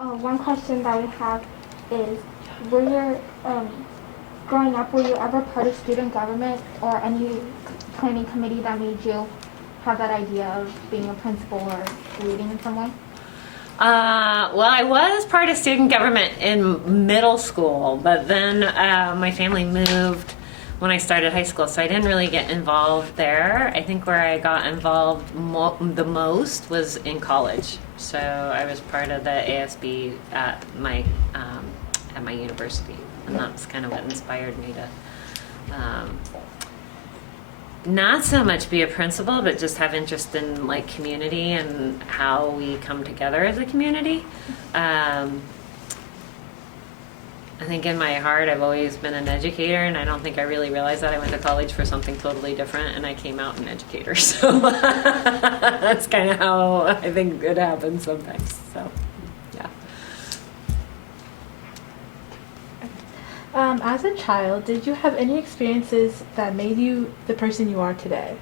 One question that I have is, were you, growing up, were you ever part of student government or any planning committee that made you have that idea of being a principal or leading in some way? Well, I was part of student government in middle school, but then my family moved when I started high school, so I didn't really get involved there. I think where I got involved the most was in college. So I was part of the ASB at my university, and that's kind of what inspired me to not so much be a principal, but just have interest in like community and how we come together as a community. I think in my heart I've always been an educator, and I don't think I really realized that. I went to college for something totally different, and I came out an educator. So that's kind of how I think it happens sometimes. So yeah. As a child, did you have any experiences that made you the person you are today?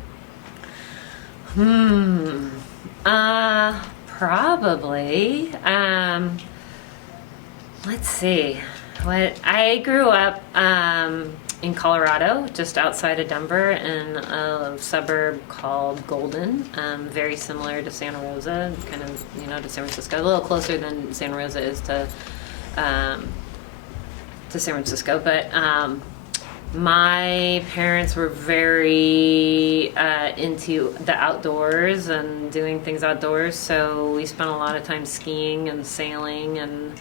Probably. Let's see. What I grew up in Colorado, just outside of Denver, in a suburb called Golden, very similar to Santa Rosa, kind of to San Francisco, a little closer than Santa Rosa is to San Francisco, but my parents were very into the outdoors and doing things outdoors, so we spent a lot of time skiing and sailing, and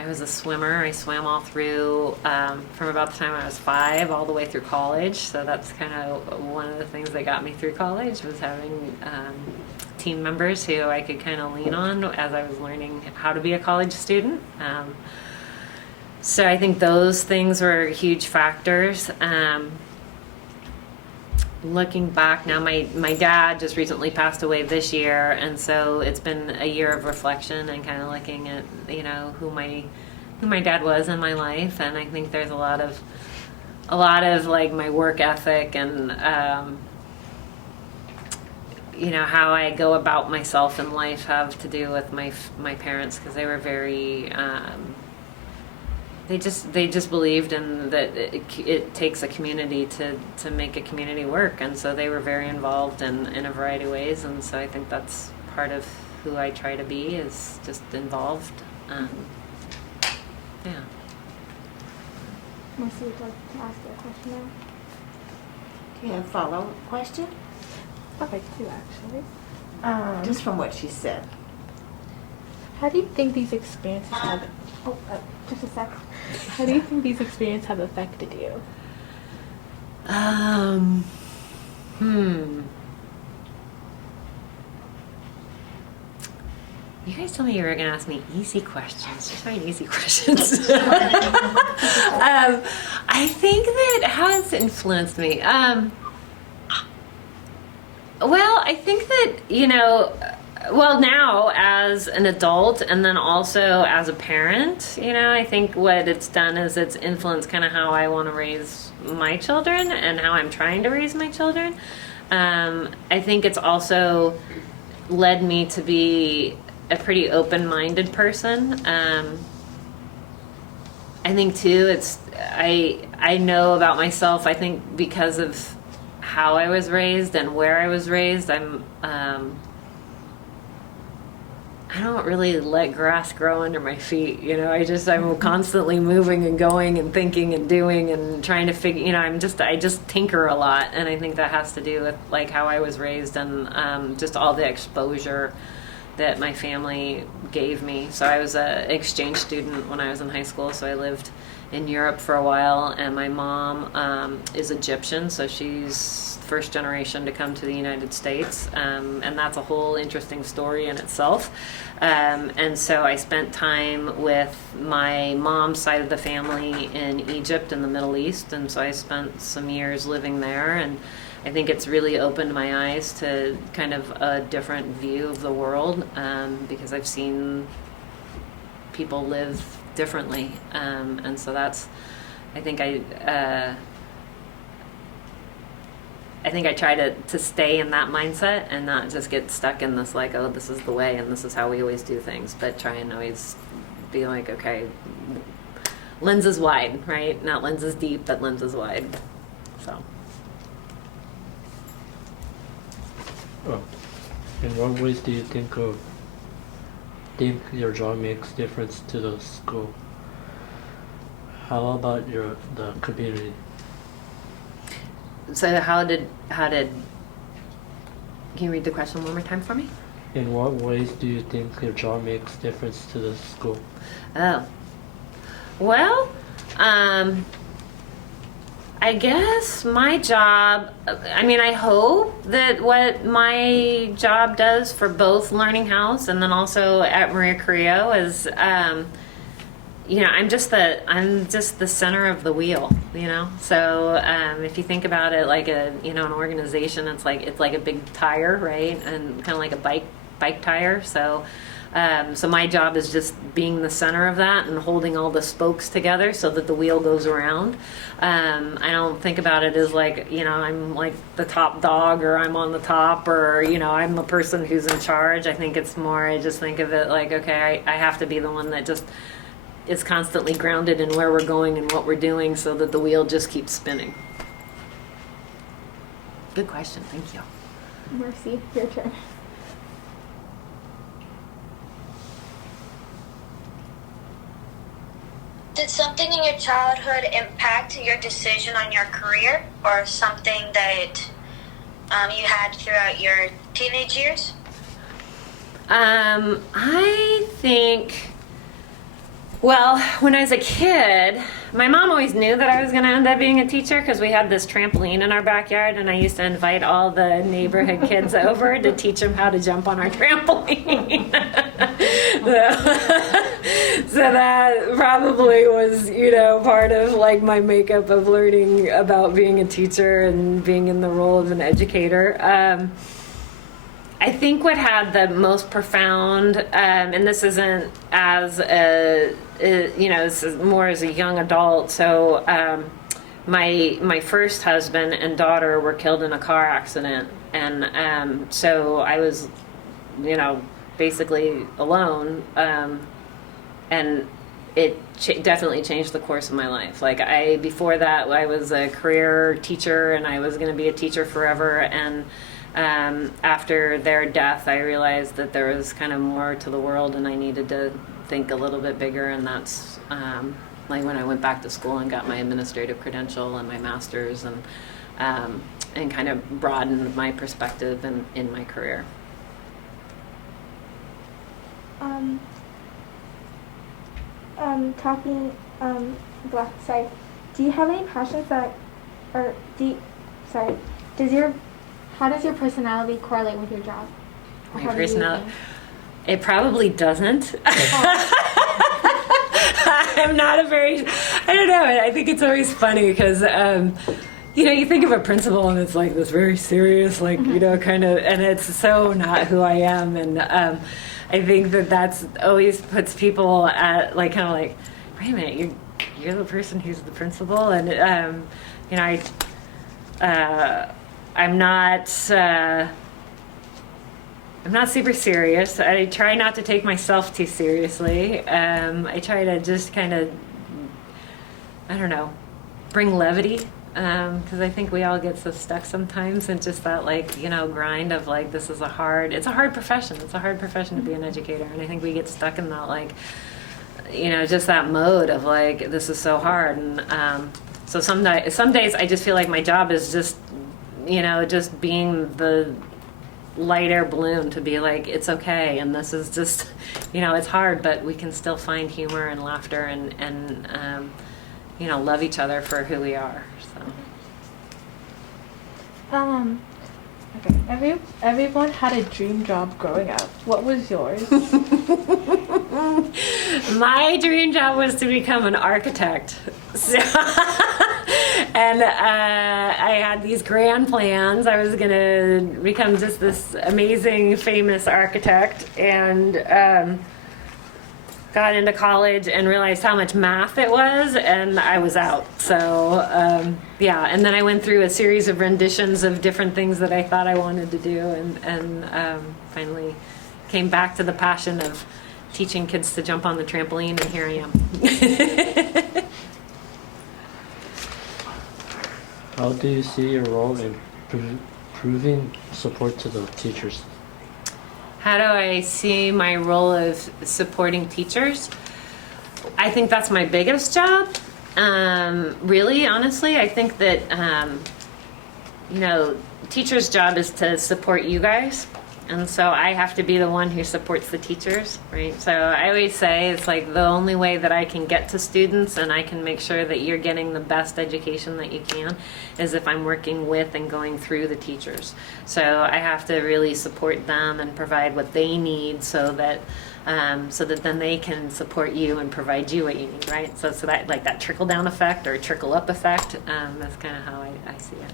I was a swimmer. I swam all through from about the time I was 5 all the way through college, so that's kind of one of the things that got me through college, was having team members who I could kind of lean on as I was learning how to be a college student. So I think those things were huge factors. Looking back now, my dad just recently passed away this year, and so it's been a year of reflection and kind of looking at who my dad was in my life, and I think there's a lot of like my work ethic and how I go about myself in life have to do with my parents, because they were very they just believed in that it takes a community to make a community work, and so they were very involved in a variety of ways, and so I think that's part of who I try to be, is just involved. Yeah. Marcy, would you like to ask a question now? Do you have a follow-up question? Okay, two actually. Just from what she said. How do you think these experiences have? Just a sec. How do you think these experiences have affected you? You guys told me you were going to ask me easy questions. Just find easy questions. I think that how it's influenced me. Well, I think that, well, now as an adult and then also as a parent, I think what it's done is it's influenced kind of how I want to raise my children and how I'm trying to raise my children. I think it's also led me to be a pretty open-minded person. I think too, I know about myself, I think because of how I was raised and where I was raised, I don't really let grass grow under my feet. I'm constantly moving and going and thinking and doing and trying to figure, I just tinker a lot. And I think that has to do with like how I was raised and just all the exposure that my family gave me. So I was an exchange student when I was in high school. So I lived in Europe for a while, and my mom is Egyptian, so she's first generation to come to the United States, and that's a whole interesting story in itself. And so I spent time with my mom's side of the family in Egypt in the Middle East, and so I spent some years living there, and I think it's really opened my eyes to kind of a different view of the world, because I've seen people live differently, and so that's, I think I I think I try to stay in that mindset and not just get stuck in this like, oh, this is the way and this is how we always do things, but try and always be like, okay, lenses wide, right? Not lenses deep, but lenses wide. So. Oh. In what ways do you think your job makes difference to the school? How about the community? So how did can you read the question one more time for me? In what ways do you think your job makes difference to the school? Oh. Well, I guess my job, I mean, I hope that what my job does for both Learning House and then also at Maria Carrillo is, you know, I'm just the center of the wheel, you know? So, if you think about it like an organization, it's like a big tire, right? And kind of like a bike tire. So my job is just being the center of that and holding all the spokes together so that the wheel goes around. I don't think about it as like, you know, I'm like the top dog or I'm on the top or, you know, I'm the person who's in charge. I think it's more, I just think of it like, okay, I have to be the one that just is constantly grounded in where we're going and what we're doing so that the wheel just keeps spinning. Good question. Thank you. Mercy, your turn. Did something in your childhood impact your decision on your career, or something that you had throughout your teenage years? I think, well, when I was a kid, my mom always knew that I was going to end up being a teacher because we had this trampoline in our backyard, and I used to invite all the neighborhood kids over to teach them how to jump on our trampoline. So that probably was, you know, part of like my makeup of learning about being a teacher and being in the role of an educator. I think what had the most profound, and this isn't as a, you know, this is more as a young adult. So my first husband and daughter were killed in a car accident, and so I was, you know, basically alone, and it definitely changed the course of my life. Like before that, I was a career teacher, and I was going to be a teacher forever, and after their death, I realized that there was kind of more to the world and I needed to think a little bit bigger. And that's like when I went back to school and got my administrative credential and my master's and kind of broadened my perspective in my career. Do you have any passions that, or how does your personality correlate with your job? My personality, it probably doesn't. I'm not a very, I don't know, I think it's always funny because, you know, you think of a principal and it's like this very serious, like, you know, kind of, and it's so not who I am. And I think that's always puts people at like, kind of like, wait a minute, you're the person who's the principal. And, you know, I'm not super serious. I try not to take myself too seriously. I try to just kind of, I don't know, bring levity, because I think we all get so stuck sometimes in just that, like, you know, grind of like, it's a hard profession. It's a hard profession to be an educator. And I think we get stuck in that, like, you know, just that mode of like, this is so hard. And so some days I just feel like my job is just, you know, just being the light air balloon to be like, it's okay, and this is just, you know, it's hard, but we can still find humor and laughter and you know, love each other for who we are. So. Okay. Everyone had a dream job growing up. What was yours? My dream job was to become an architect. So and I had these grand plans. I was going to become just this amazing, famous architect. And got into college and realized how much math it was, and I was out. So yeah, and then I went through a series of renditions of different things that I thought I wanted to do, and finally came back to the passion of teaching kids to jump on the trampoline, and here I am. How do you see your role in proving support to the teachers? How do I see my role of supporting teachers? I think that's my biggest job. Really, honestly, I think that, teacher's job is to support you guys. And so I have to be the one who supports the teachers, right? So I always say it's like the only way that I can get to students and I can make sure that you're getting the best education that you can is if I'm working with and going through the teachers. So I have to really support them and provide what they need so that then they can support you and provide you what you need, right? So that like that trickle down effect or trickle up effect, that's kind of how I see it.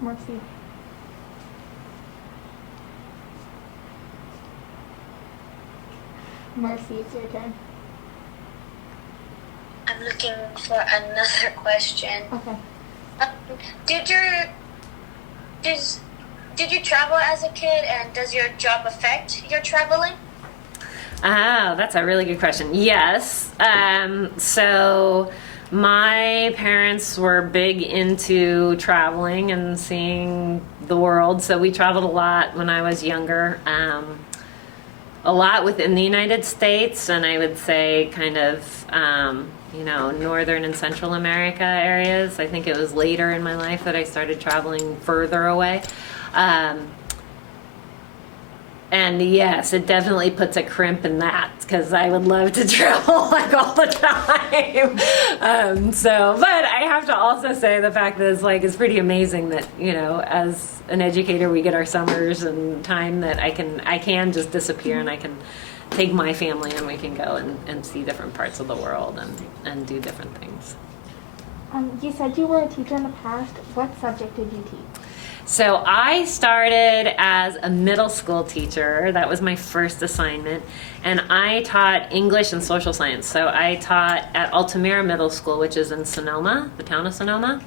Mercy. Mercy, it's your turn. I'm looking for another question. Okay. Did you travel as a kid, and does your job affect your traveling? Oh, that's a really good question. Yes. So my parents were big into traveling and seeing the world. So we traveled a lot when I was younger. A lot within the United States, and I would say kind of, Northern and Central America areas. I think it was later in my life that I started traveling further away. And yes, it definitely puts a crimp in that because I would love to travel like all the time. But I have to also say the fact that it's pretty amazing that, as an educator, we get our summers and time that I can just disappear and I can take my family and we can go and see different parts of the world and do different things. You said you were a teacher in the past. What subject did you teach? So I started as a middle school teacher. That was my first assignment. And I taught English and social science. So I taught at Altamira Middle School, which is in Sonoma, the town of Sonoma.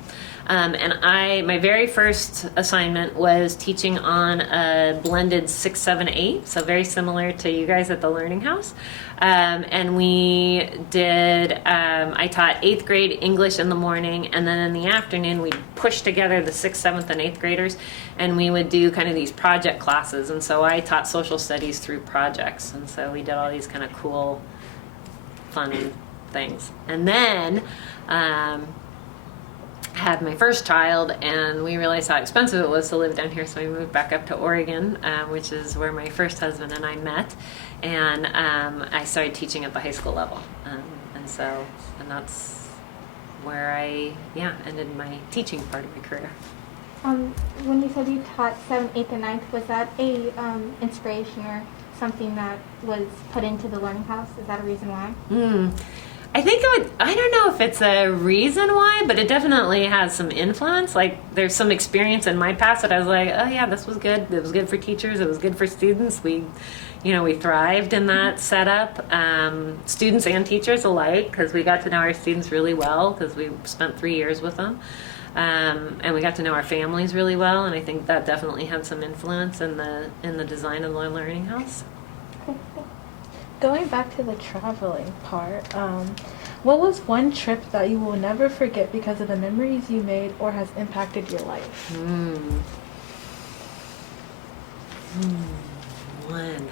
And my very first assignment was teaching on a blended 6, 7, 8, so very similar to you guys at the Learning House. And we did, I taught 8th grade English in the morning, and then in the afternoon we pushed together the 6th, 7th, and 8th graders, and we would do kind of these project classes. And so I taught social studies through projects, and so we did all these kind of cool, fun things. And then, had my first child, and we realized how expensive it was to live down here, so we moved back up to Oregon, which is where my first husband and I met, and I started teaching at the high school level, and that's where I ended my teaching part of my career. When you said you taught 7th, 8th, and 9th, was that a inspiration or something that was put into the Learning House? Is that a reason why? I think I don't know if it's a reason why, but it definitely has some influence. Like, there's some experience in my past that I was like, oh yeah, this was good. It was good for teachers. It was good for students. We thrived in that setup. Students and teachers alike, because we got to know our students really well because we spent 3 years with them. And we got to know our families really well, and I think that definitely had some influence in the design of the Learning House. Going back to the traveling part, what was one trip that you will never forget because of the memories you made or has impacted your life? One.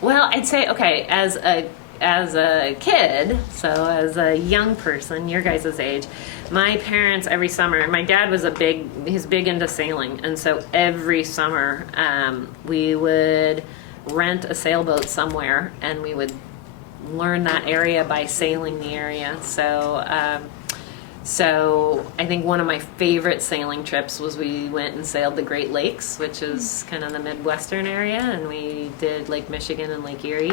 Well, I'd say, okay, as a kid, so as a young person, your guys' age, my parents every summer, my dad was he's big into sailing, and so every summer we would rent a sailboat somewhere and we would learn that area by sailing the area. So I think one of my favorite sailing trips was we went and sailed the Great Lakes, which is kind of the Midwestern area, and we did Lake Michigan and Lake Erie.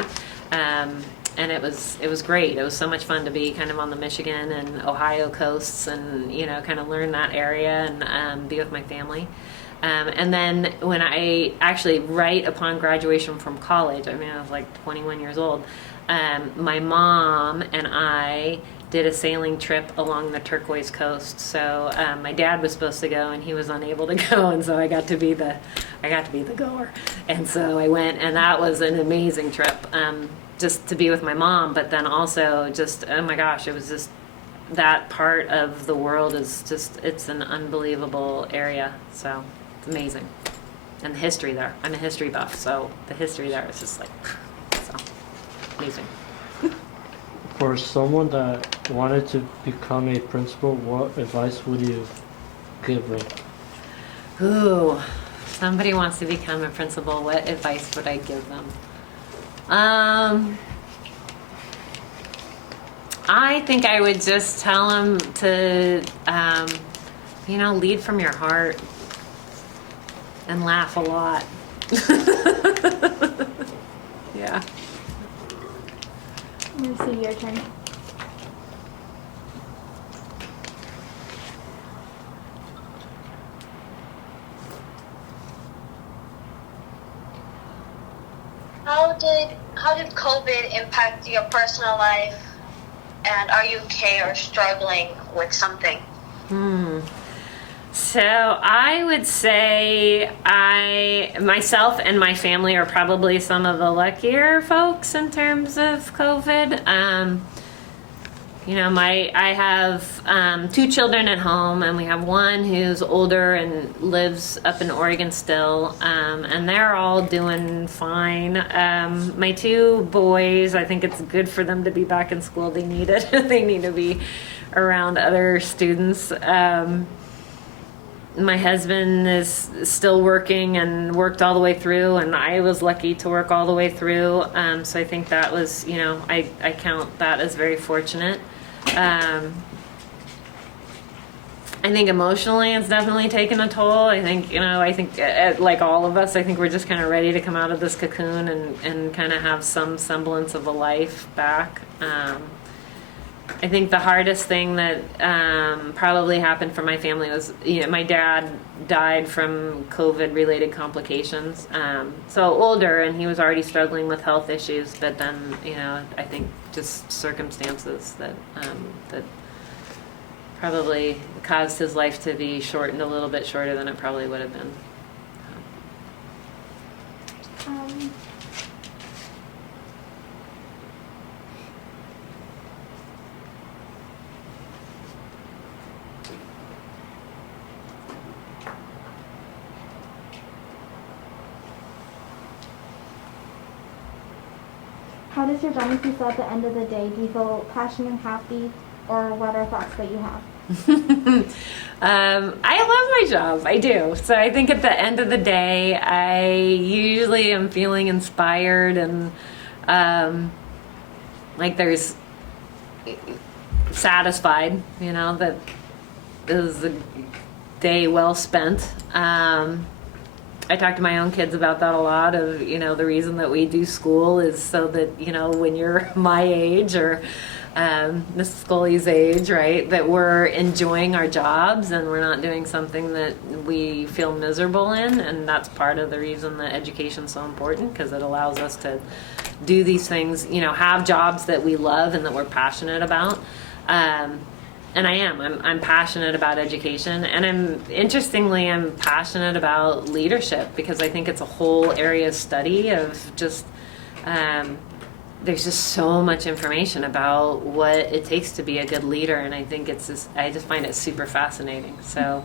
And it was great. It was so much fun to be kind of on the Michigan and Ohio coasts and, kind of learn that area and be with my family. And then when I actually, right upon graduation from college, I mean, I was like 21 years old, my mom and I did a sailing trip along the turquoise coast. So my dad was supposed to go and he was unable to go, and so I got to be the goer. And so I went, and that was an amazing trip, just to be with my mom, but then also just, oh my gosh, it was just, that part of the world is just, it's an unbelievable area. So it's amazing. And the history there, I'm a history buff, so the history there is just like, so amazing. For someone that wanted to become a principal, what advice would you give them? Ooh, somebody wants to become a principal, what advice would I give them? I think I would just tell them to, lead from your heart and laugh a lot. Yeah. Lucy, your turn. How did COVID impact your personal life? And are you okay or struggling with something? So I would say myself and my family are probably some of the luckier folks in terms of COVID. I have 2 children at home, and we have one who's older and lives up in Oregon still, and they're all doing fine. My 2 boys, I think it's good for them to be back in school. They need it. They need to be around other students. My husband is still working and worked all the way through, and I was lucky to work all the way through. So I think that was, I count that as very fortunate. I think emotionally it's definitely taken a toll. I think, like all of us, I think we're just kind of ready to come out of this cocoon and kind of have some semblance of a life back. I think the hardest thing that probably happened for my family was, my dad died from COVID-related complications. So older, and he was already struggling with health issues, but then, I think just circumstances that probably caused his life to be shortened a little bit shorter than it probably would have been. How does your job make you feel at the end of the day? Do you feel passionate and happy, or what are thoughts that you have? I love my job. I do. So I think at the end of the day, I usually am feeling inspired and like there's satisfied, that it was a day well spent. I talk to my own kids about that a lot of, the reason that we do school is so that, when you're my age or Mrs. Scully's age, right, that we're enjoying our jobs and we're not doing something that we feel miserable in. And that's part of the reason that education's so important, because it allows us to do these things, have jobs that we love and that we're passionate about. And I'm passionate about education, and I'm passionate about leadership, because I think it's a whole area of study of just, there's just so much information about what it takes to be a good leader, and I think I just find it super fascinating. So,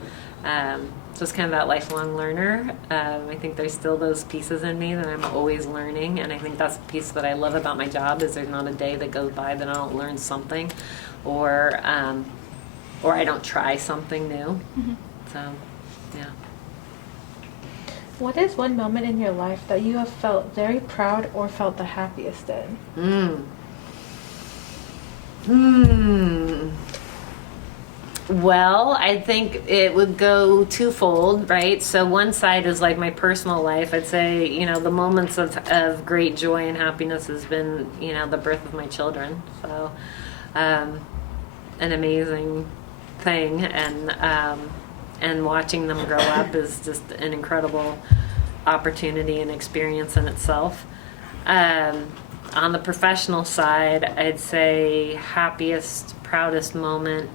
just kind of that lifelong learner. I think there's still those pieces in me that I'm always learning, and I think that's the piece that I love about my job is there's not a day that goes by that I don't learn something, or I don't try something new. Mm-hmm. So, yeah. What is one moment in your life that you have felt very proud or felt the happiest in? Well, I think it would go twofold, right? So one side is like my personal life. I'd say, the moments of great joy and happiness has been, the birth of my children. So, an amazing thing. And and watching them grow up is just an incredible opportunity and experience in itself. On the professional side, I'd say happiest, proudest moment.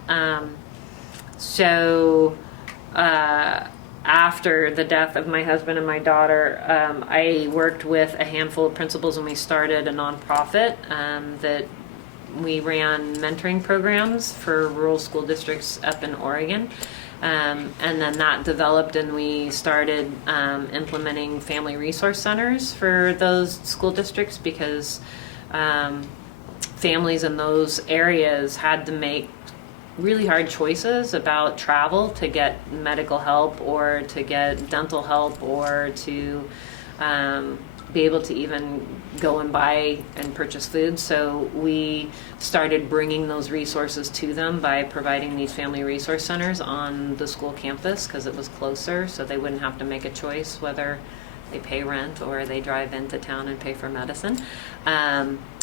After the death of my husband and my daughter, I worked with a handful of principals and we started a nonprofit that we ran mentoring programs for rural school districts up in Oregon. And then that developed and we started implementing family resource centers for those school districts because families in those areas had to make really hard choices about travel to get medical help or to get dental help or to be able to even go and buy and purchase food. So we started bringing those resources to them by providing these family resource centers on the school campus because it was closer, so they wouldn't have to make a choice whether they pay rent or they drive into town and pay for medicine.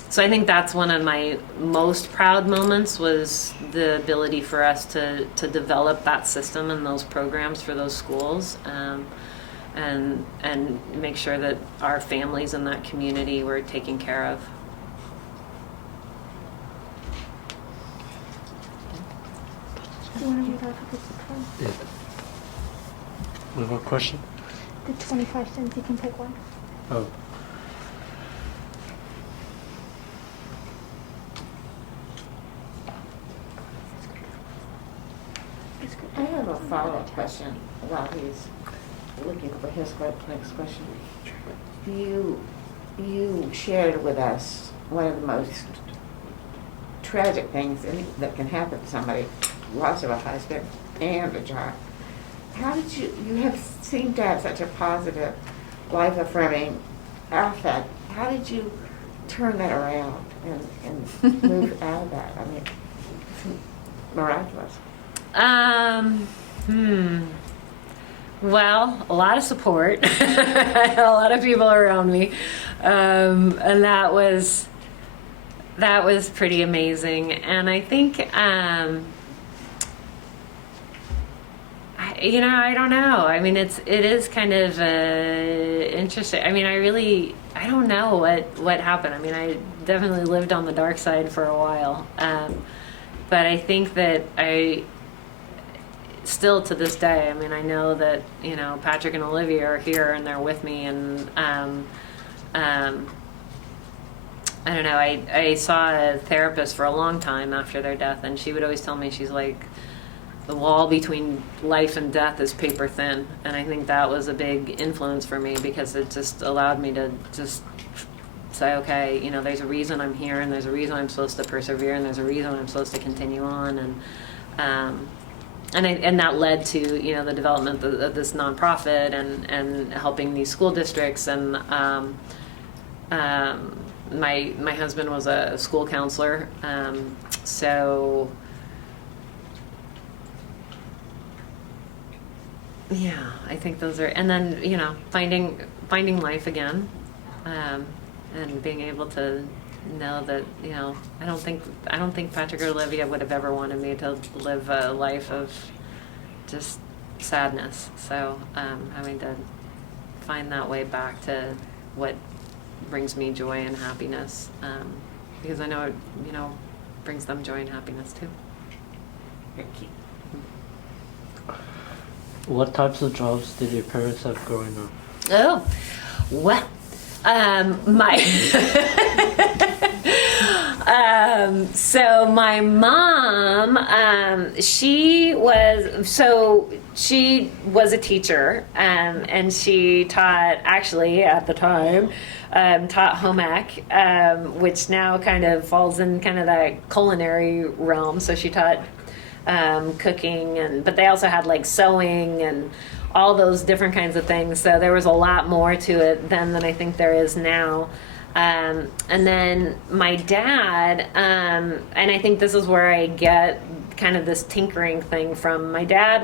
So I think that's one of my most proud moments was the ability for us to develop that system and those programs for those schools. And make sure that our families in that community were taken care of. Do you want to read out the Yeah. We have a question? The 25 cents, you can pick one. Oh. I have a follow-up question while he's looking for his next question. You shared with us one of the most tragic things that can happen to somebody, loss of a husband and a job. How did you have seemed to have such a positive, life-affirming affect. How did you turn that around and move out of that? I mean, it's miraculous. Well, a lot of support, a lot of people around me, and that was pretty amazing. And I think, I don't know. I mean, it is kind of interesting. I mean, I don't know what happened. I mean, I definitely lived on the dark side for a while, but I think that still to this day, I mean, I know that, Patrick and Olivia are here and they're with me, and I don't know, I saw a therapist for a long time after their death, and she would always tell me, she's like, the wall between life and death is paper thin. And I think that was a big influence for me because it just allowed me to just say, okay, there's a reason I'm here, and there's a reason I'm supposed to persevere, and there's a reason I'm supposed to continue on. And that led to the development of this nonprofit and helping these school districts. And my husband was a school counselor, so yeah, I think those are. And then finding life again, and being able to know that I don't think Patrick or Olivia would have ever wanted me to live a life of just sadness. So having to find that way back to what brings me joy and happiness, because I know it brings them joy and happiness too. Thank you. What types of jobs did your parents have growing up? Oh, well, so my mom, she was a teacher, and she taught, actually at the time, taught home ec, which now kind of falls in kind of that culinary realm. So she taught cooking, but they also had like sewing and all those different kinds of things. So there was a lot more to it then than I think there is now. And then my dad, and I think this is where I get kind of this tinkering thing from. My dad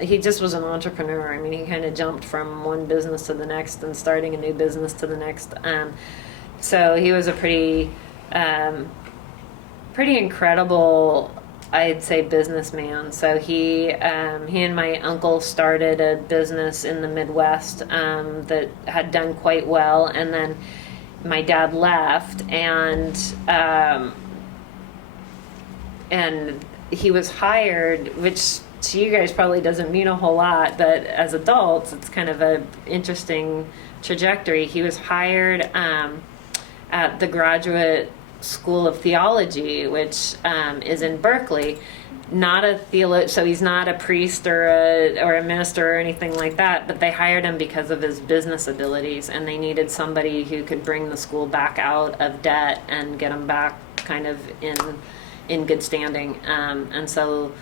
he just was an entrepreneur. I mean, he kind of jumped from one business to the next and starting a new business to the next. So he was a pretty incredible I'd say businessman. So he and my uncle started a business in the Midwest that had done quite well, and then my dad left, and he was hired, which to you guys probably doesn't mean a whole lot, but as adults, it's kind of a interesting trajectory. He was hired at the Graduate School of Theology, which is in Berkeley. Not a so he's not a priest or a minister or anything like that, but they hired him because of his business abilities, and they needed somebody who could bring the school back out of debt and get them back kind of in good standing. And so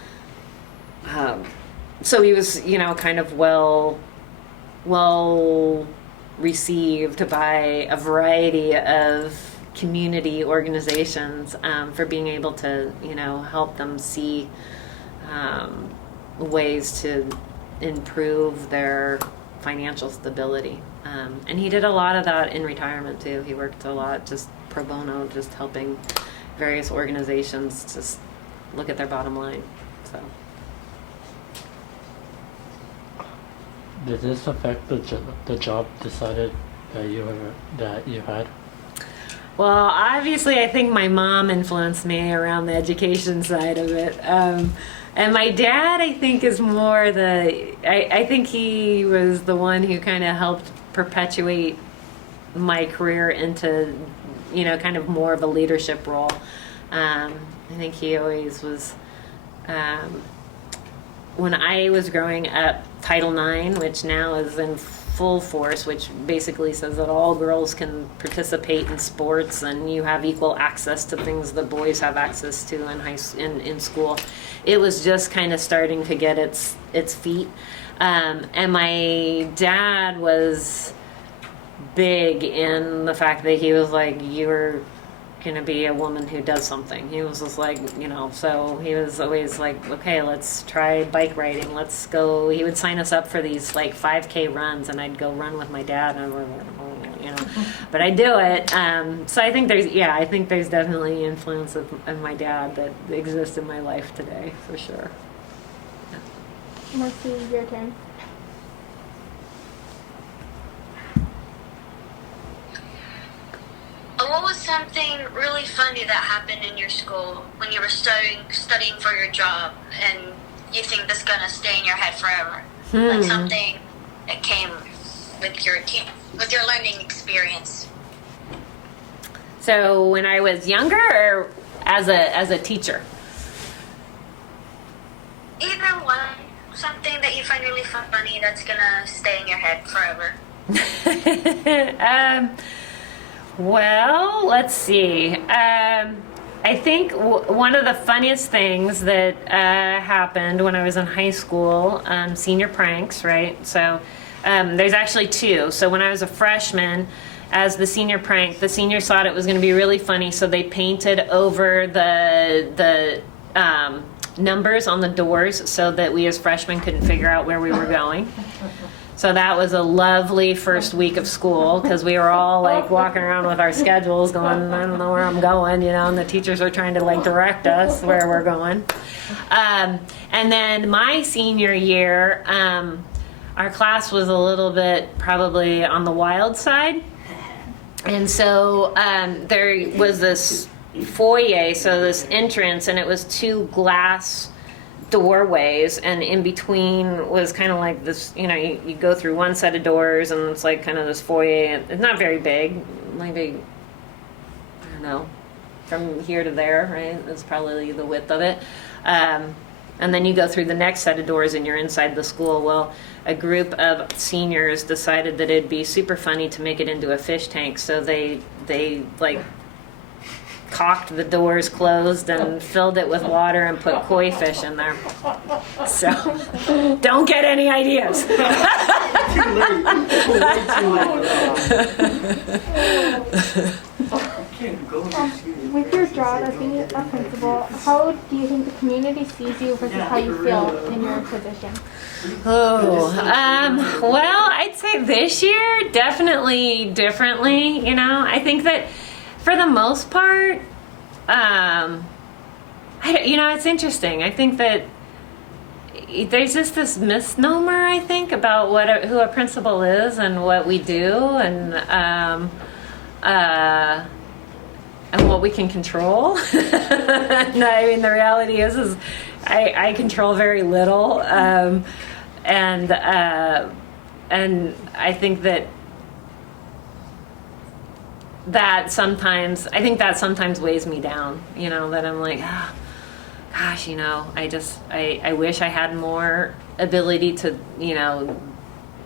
he was, kind of well received by a variety of community organizations for being able to, help them see ways to improve their financial stability. And he did a lot of that in retirement too. He worked a lot just pro bono, just helping various organizations just look at their bottom line. So. Did this affect the job decided that you had? Well, obviously, I think my mom influenced me around the education side of it. And my dad, I think, is more I think he was the one who kind of helped perpetuate my career into, kind of more of a leadership role. I think he always was, when I was growing up, Title IX, which now is in full force, which basically says that all girls can participate in sports and you have equal access to things that boys have access to in school. It was just kind of starting to get its feet. And my dad was big in the fact that he was like, you're going to be a woman who does something. He was just like, so he was always like, okay, let's try bike riding. Let's go. He would sign us up for these like 5K runs, and I'd go run with my dad, and but I do it. So I think there's definitely influence of my dad that exists in my life today, for sure. Marcy, your turn. What was something really funny that happened in your school when you were studying for your job, and you think that's gonna stay in your head forever? Like something that came with your learning experience. So when I was younger, or as a teacher? Either one. Something that you find really funny that's gonna stay in your head forever. Well, let's see. I think one of the funniest things that happened when I was in high school, senior pranks, right? So there's actually two. So when I was a freshman, as the senior prank, the seniors thought it was going to be really funny, so they painted over the numbers on the doors so that we as freshmen couldn't figure out where we were going. So that was a lovely first week of school, because we were all like walking around with our schedules going, I don't know where I'm going, and the teachers are trying to like direct us where we're going. And then my senior year, our class was a little bit probably on the wild side. And so there was this foyer, so this entrance, and it was two glass doorways, and in between was kind of like this, you go through one set of doors, and it's like kind of this foyer, and it's not very big, maybe, I don't know, from here to there, right? That's probably the width of it. And then you go through the next set of doors and you're inside the school. Well, a group of seniors decided that it'd be super funny to make it into a fish tank, so they like caulked the doors closed and filled it with water and put koi fish in there. So don't get any ideas. Too late. Way too late. With your job as being a principal, how do you think the community sees you versus how you feel in your position? Well, I'd say this year definitely differently. I think that for the most part, It's interesting. I think that there's just this misnomer, I think, about who a principal is and what we do, and what we can control. No, I mean, the reality is I control very little, and I think that sometimes weighs me down. That I'm like, gosh, I wish I had more ability to,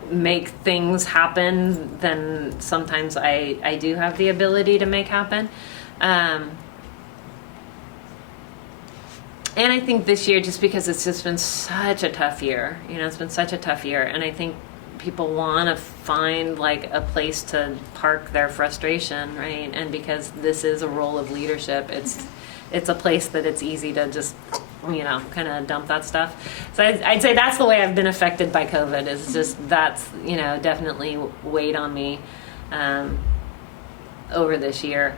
make things happen than sometimes I do have the ability to make happen. And I think this year, just because it's just been such a tough year, it's been such a tough year, and I think people want to find like a place to park their frustration, right? And because this is a role of leadership, it's a place that it's easy to just, kind of dump that stuff. So I'd say that's the way I've been affected by COVID, is just that's, definitely weighed on me over this year.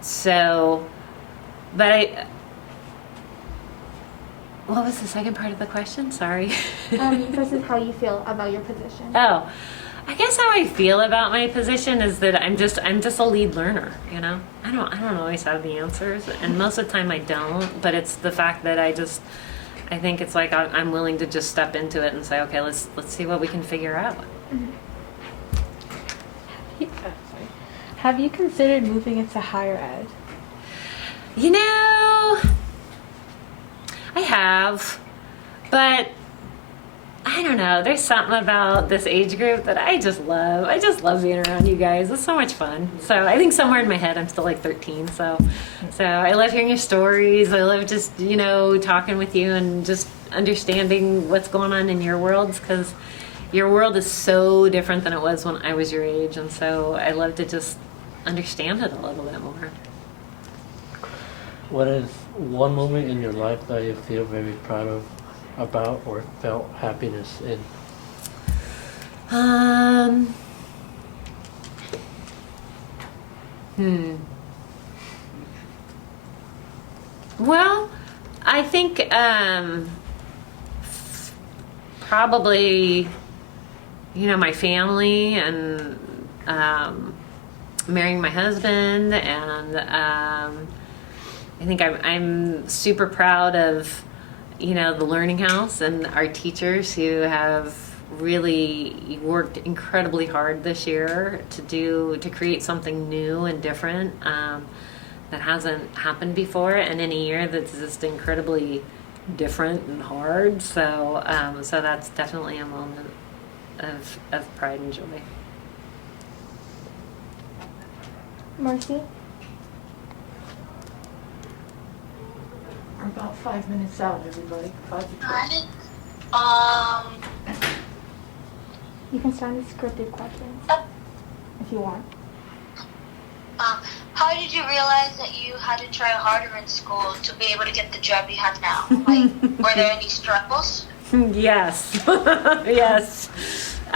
So, but what was the second part of the question? Sorry. Versus how you feel about your position. Oh, I guess how I feel about my position is that I'm just a lead learner. I don't always have the answers, and most of the time I don't. But it's the fact that I think it's like I'm willing to just step into it and say, okay, let's see what we can figure out. Mm-hmm. Have you considered moving into higher ed? I have, but I don't know. There's something about this age group that I just love. I just love being around you guys. It's so much fun. So I think somewhere in my head I'm still like 13. So I love hearing your stories. I love just, talking with you and just understanding what's going on in your worlds, because your world is so different than it was when I was your age. And so I love to just understand it a little bit more. What is one moment in your life that you feel very proud of about or felt happiness in? Well, I think probably, my family and marrying my husband, and I think I'm super proud of, the Learning House and our teachers who have really worked incredibly hard this year to create something new and different that hasn't happened before, and in a year that's just incredibly different and hard. So that's definitely a moment of pride and joy. Marcy? We're about 5 minutes out, everybody. 5 to 12. You can start with scripted questions if you want. How did you realize that you had to try harder in school to be able to get the job you have now? Like, were there any struggles? Yes. Yes.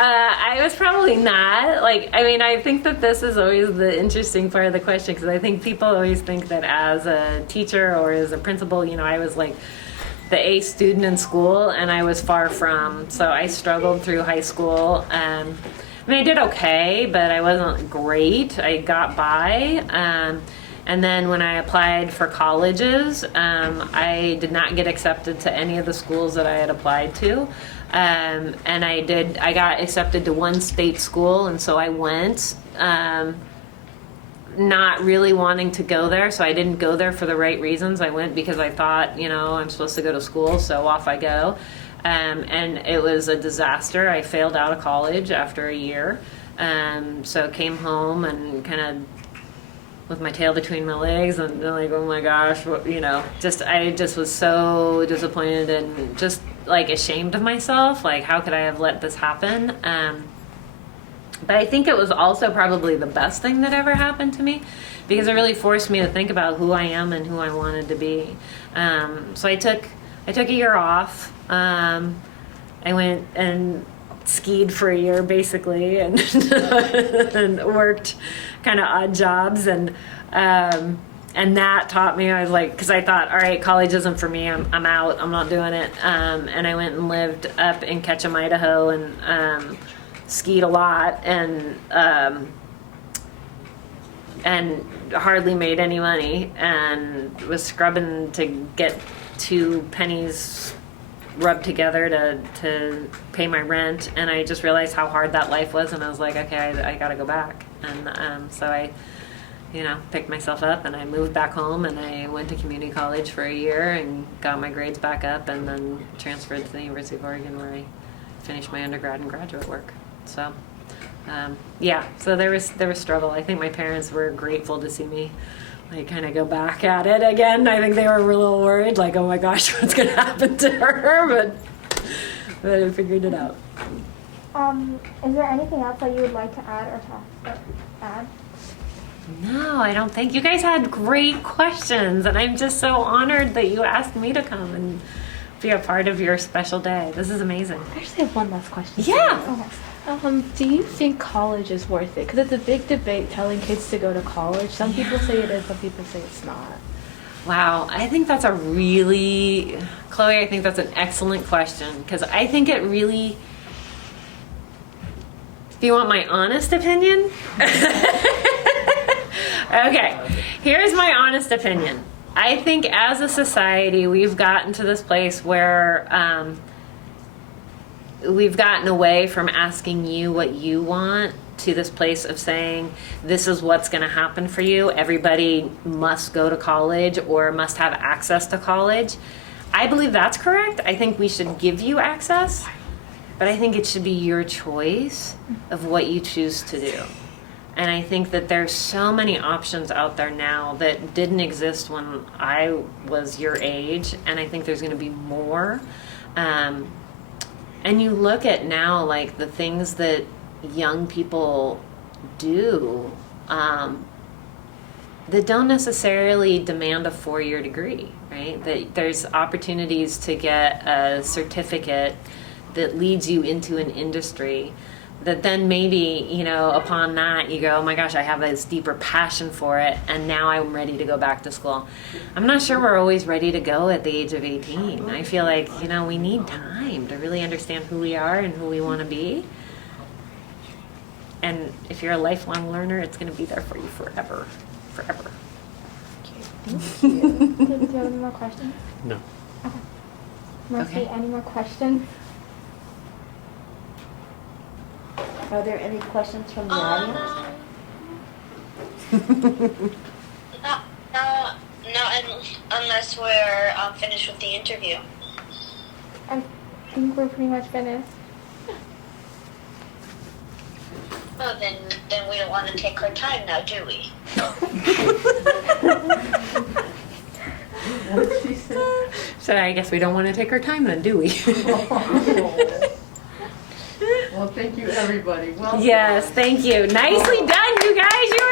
I was probably not. I think that this is always the interesting part of the question, because I think people always think that as a teacher or as a principal, I was like the A student in school, and I was far from. So I struggled through high school. I did okay, but I wasn't great. I got by. And then when I applied for colleges, I did not get accepted to any of the schools that I had applied to. And I got accepted to one state school, and so I went, not really wanting to go there. So I didn't go there for the right reasons. I went because I thought, I'm supposed to go to school, so off I go. And it was a disaster. I failed out of college after a year. So came home and kind of with my tail between my legs and like, oh my gosh, I just was so disappointed and just like ashamed of myself. Like, how could I have let this happen? But I think it was also probably the best thing that ever happened to me, because it really forced me to think about who I am and who I wanted to be. So I took a year off. I went and skied for a year basically, and and worked kind of odd jobs, and And that taught me, I was like, because I thought, all right, college isn't for me. I'm out. I'm not doing it. And I went and lived up in Ketchum, Idaho, and skied a lot, and hardly made any money, and was scrubbing to get 2 pennies rubbed together to pay my rent. And I just realized how hard that life was, and I was like, okay, I got to go back. And so I, picked myself up, and I moved back home, and I went to community college for a year and got my grades back up, and then transferred to the University of Oregon, where I finished my undergrad and graduate work. So, so there was struggle. I think my parents were grateful to see me kind of go back at it again. I think they were a little worried, like, oh my gosh, what's going to happen to her? But I figured it out. Is there anything else that you would like to add or add? No, I don't think. You guys had great questions, and I'm just so honored that you asked me to come and be a part of your special day. This is amazing. I just have one last question. Yeah. Do you think college is worth it? Because it's a big debate telling kids to go to college. Some people say it is, some people say it's not. Wow, I think that's Chloe, I think that's an excellent question, because I think it really, do you want my honest opinion? Okay, here's my honest opinion. I think as a society, we've gotten to this place where we've gotten away from asking you what you want to this place of saying, this is what's going to happen for you. Everybody must go to college or must have access to college. I believe that's correct. I think we should give you access, but I think it should be your choice of what you choose to do. And I think that there's so many options out there now that didn't exist when I was your age, and I think there's going to be more. And you look at now, like, the things that young people do that don't necessarily demand a 4-year degree, right? That there's opportunities to get a certificate that leads you into an industry that then maybe, upon that you go, oh my gosh, I have this deeper passion for it, and now I'm ready to go back to school. I'm not sure we're always ready to go at the age of 18. I feel like, we need time to really understand who we are and who we want to be. And if you're a lifelong learner, it's going to be there for you forever. Forever. Thank you. Do you have any more questions? No. Okay. Mercy, Okay. any more questions? Are there any questions from the audience? No, unless we're finished with the interview. I think we're pretty much finished. Oh, then we don't want to take our time now, do we? What did she say? So I guess we don't want to take our time then, do we? Well, thank you, everybody. Well Yes, done. thank you. Nicely done, you guys. You